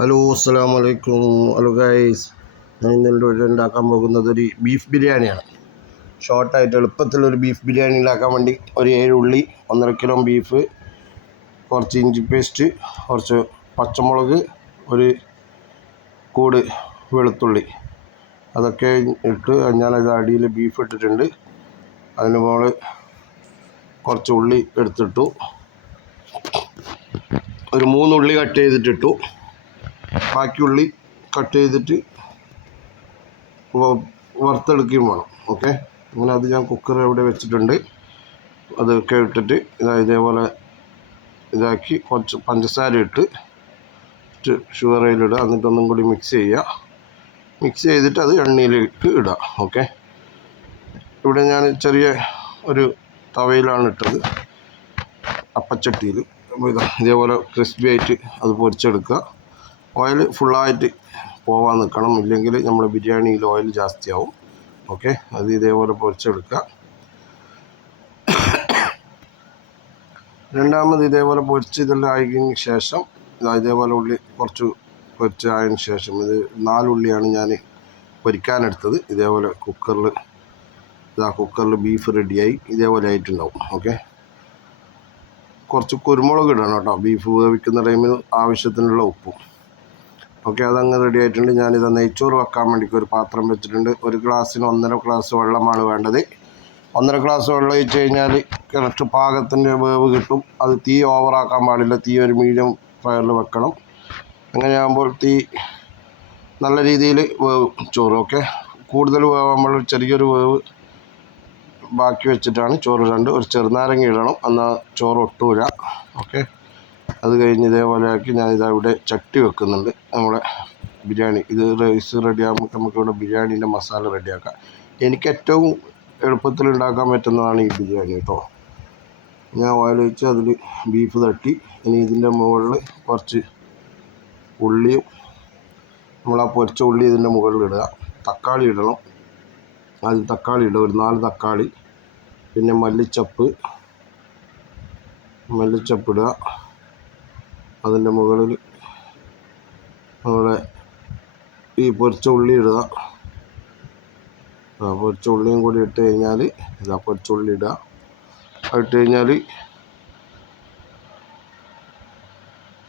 Hello അസ്സലാമു അലൈക്കും. Hello guys, ഞാൻ ഇന്നലെ ഉണ്ടാക്കാൻ പോകുന്നത് ഒരു ബീഫ് ബിരിയാണിയാണ്. ഷോർട്ടായിട്ട് എളുപ്പത്തിലൊരു ബീഫ് ബിരിയാണി ഉണ്ടാക്കാൻ വേണ്ടി ഒരു 7 ഉള്ളി, 1.5 കിലോ ബീഫ്, കുറച്ച് ഇഞ്ചി പേസ്റ്റ്, കുറച്ച് പച്ചമുളക്, ഒരു കൂട് വെളുത്തുള്ളി, അതൊക്കെ ഇട്ട് ഞാനത് അടിയിൽ ബീഫ് ഇട്ടിട്ടുണ്ട്. അതിന് മുകളിൽ കുറച്ച് ഉള്ളി എടുത്തിട്ടു, ഒരു 3 ഉള്ളി കട്ട് ചെയ്തിട്ടിട്ടു. ബാക്കി ഉള്ളി കട്ട് ചെയ്തിട്ട് വറുത്തെടുക്കുകയും വേണം. ഓക്കെ, അങ്ങനെ അത് ഞാൻ കുക്കർ അവിടെ വെച്ചിട്ടുണ്ട്. അതൊക്കെ ഇട്ടിട്ട് ഇതേപോലെ ഇതാക്കി കുറച്ച് പഞ്ചസാര ഇട്ട് ഷുഗർ ഓയിലിടുക. എന്നിട്ടൊന്നും കൂടി മിക്സ് ചെയ്യുക. മിക്സ് ചെയ്തിട്ട് അത് എണ്ണയിലേക്ക് ഇടുക. ഓക്കെ, ഇവിടെ ഞാൻ ചെറിയ ഒരു തവയിലാണ് ഇട്ടത്, അപ്പച്ചട്ടിയിൽ. അപ്പോൾ ഇതേപോലെ ക്രിസ്പി ആയിട്ട് അത് പൊരിച്ചെടുക്കുക. ഓയിൽ ഫുള്ളായിട്ട് പോകാൻ നിൽക്കണം, ഇല്ലെങ്കിൽ നമ്മുടെ ബിരിയാണിയിൽ ഓയിൽ ജാസ്തിയാവും. ഓക്കെ, അത് ഇതേപോലെ പൊരിച്ചെടുക്കുക. രണ്ടാമത് ഇതേപോലെ പൊരിച്ച് ഇതെല്ലാം ആയതിന് ശേഷം ഇതേപോലെ ഉള്ളി കുറച്ച് പൊരിച്ചതിന് ശേഷം ഇത് 4 ഉള്ളിയാണ് ഞാൻ പൊരിക്കാനെടുത്തത്. ഇതേപോലെ കുക്കറിൽ ബീഫ് റെഡിയായി ഇതേപോലെ ആയിട്ടുണ്ടാവും. ഓക്കെ, കുറച്ച് കുരുമുളക് ഇടണം കേട്ടോ, ബീഫ് വേവിക്കുന്ന ടൈമിൽ ആവശ്യത്തിനുള്ള ഉപ്പും. ഓക്കെ, അതങ്ങ് റെഡി ആയിട്ടുണ്ട്. ഞാനിത് നെയ്ച്ചോറ് വെക്കാൻ വേണ്ടിയിട്ട് ഒരു പാത്രം വെച്ചിട്ടുണ്ട്. 1 ഗ്ലാസ്സിന് 1.5 ഗ്ലാസ് വെള്ളമാണ് വേണ്ടത്. 1.5 ഗ്ലാസ് വെള്ളം ഒഴിച്ച് കഴിഞ്ഞാൽ കറക്റ്റ് പാകത്തിൻ്റെ വേവ് കിട്ടും. അത് തീ ഓവറാക്കാൻ പാടില്ല, തീ ഒരു മീഡിയം ഫയറിൽ വെക്കണം. അങ്ങനെയാകുമ്പോൾ തീ നല്ല രീതിയിൽ വേവും ചോറ്. ഓക്കെ, കൂടുതൽ വേവുമ്പോൾ ചെറിയൊരു വേവ് ബാക്കി വെച്ചിട്ടാണ് ചോറ് ഇടേണ്ടത്. ഒരു ചെറുനാരങ്ങ ഇടണം, എന്നാൽ ചോറ് ഒട്ടൂല. ഓക്കെ, അത് കഴിഞ്ഞ് ഇതേപോലെ ആക്കി ഞാനിവിടെ ചട്ടി വെക്കുന്നുണ്ട്. നമ്മുടെ ബിരിയാണി ഇത് റൈസ് റെഡിയാകുമ്പോൾ നമുക്കിവിടെ ബിരിയാണീൻ്റെ മസാല റെഡിയാക്കാം. എനിക്ക് ഏറ്റവും എളുപ്പത്തിൽ ഉണ്ടാക്കാൻ പറ്റുന്നതാണ് ഈ ബിരിയാണി കേട്ടോ. ഞാൻ ഓയിൽ ഒഴിച്ച് അതിൽ ബീഫ് തട്ടി, ഇനി ഇതിൻ്റെ മുകളിൽ കുറച്ച് ഉള്ളിയും നമ്മൾ ആ പൊരിച്ച ഉള്ളി ഇതിൻ്റെ മുകളിൽ ഇടുക. തക്കാളി ഇടണം, അതിൽ തക്കാളി ഇടുക, ഒരു 4 തക്കാളി. പിന്നെ മല്ലിച്ചപ്പ് ഇടുക. അതിൻ്റെ മുകളിൽ നമ്മുടെ ഈ പൊരിച്ച ഉള്ളി ഇടുക. പൊരിച്ച ഉള്ളിയും കൂടി ഇട്ട് കഴിഞ്ഞാൽ പൊരിച്ച ഉള്ളി ഇടുക. ഇട്ട് കഴിഞ്ഞാൽ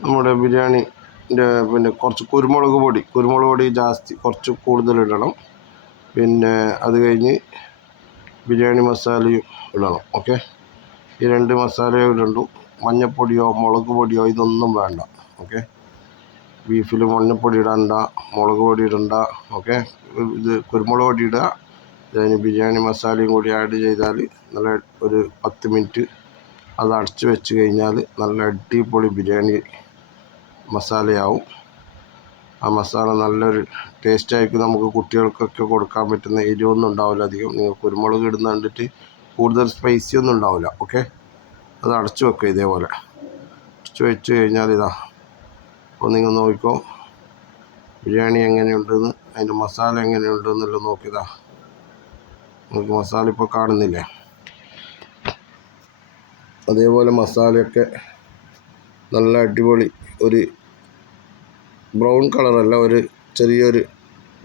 നമ്മുടെ ബിരിയാണിൻ്റെ പിന്നെ കുറച്ച് കുരുമുളക് പൊടി ജാസ്തി കുറച്ച് കൂടുതൽ ഇടണം. പിന്നെ അത് കഴിഞ്ഞ് ബിരിയാണി മസാലയും ഇടണം. ഓക്കെ, ഈ 2 മസാലയും ഇടണ്ടു. മഞ്ഞൾപ്പൊടിയോ മുളക് പൊടിയോ ഇതൊന്നും വേണ്ട. ഓക്കെ, ബീഫിൽ മഞ്ഞൾപ്പൊടി ഇടണ്ട, മുളക് പൊടി ഇടണ്ട. ഓക്കെ, ഇത് കുരുമുളക് പൊടി ഇടുക. അതിന് ബിരിയാണി മസാലയും കൂടി ആഡ് ചെയ്താൽ നല്ല ഒരു 10 മിനിറ്റ് അത് അടച്ച് വെച്ച് കഴിഞ്ഞാൽ നല്ല അടിപൊളി ബിരിയാണി മസാലയാവും. ആ മസാല നല്ലൊരു ടേസ്റ്റായിരിക്കും. നമുക്ക് കുട്ടികൾക്കൊക്കെ കൊടുക്കാൻ പറ്റുന്ന എരിവൊന്നും ഉണ്ടാവില്ല അധികം. നിങ്ങൾ കുരുമുളക് ഇടുന്ന കണ്ടിട്ട് കൂടുതൽ സ്പൈസി ഒന്നും ഉണ്ടാവില്ല. ഓക്കെ, അത് അടച്ചു വെക്കുക. ഇതേപോലെ അടച്ചു വെച്ച് കഴിഞ്ഞാൽ അപ്പോൾ നിങ്ങൾ നോക്കിക്കോ ബിരിയാണി എങ്ങനെയുണ്ടെന്ന്, അതിൻ്റെ മസാല എങ്ങനെയുണ്ടെന്നെല്ലാം നോക്കിയതാ. നമുക്ക് മസാല ഇപ്പോൾ കാണുന്നില്ലേ, അതേപോലെ മസാലയൊക്കെ നല്ല അടിപൊളി ഒരു ബ്രൗൺ കളറല്ല, ഒരു ചെറിയൊരു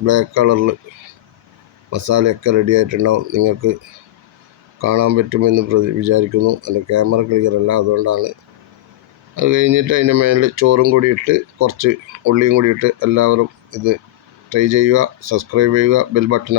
ബ്ലാക്ക് കളറിൽ മസാലയൊക്കെ റെഡി ആയിട്ടുണ്ടാവും. നിങ്ങൾക്ക് കാണാൻ പറ്റുമെന്ന് വിചാരിക്കുന്നു. എൻ്റെ ക്യാമറ ക്ലിയർ അല്ല, അതുകൊണ്ടാണ്. അത് കഴിഞ്ഞിട്ട് അതിൻ്റെ മേലിൽ ചോറും കൂടി ഇട്ട് കുറച്ച് ഉള്ളിയും കൂടി ഇട്ട് എല്ലാവരും ഇത് ട്രൈ ചെയ്യുക. സബ്സ്ക്രൈബ് ചെയ്യുക, ബെൽ ബട്ടൺ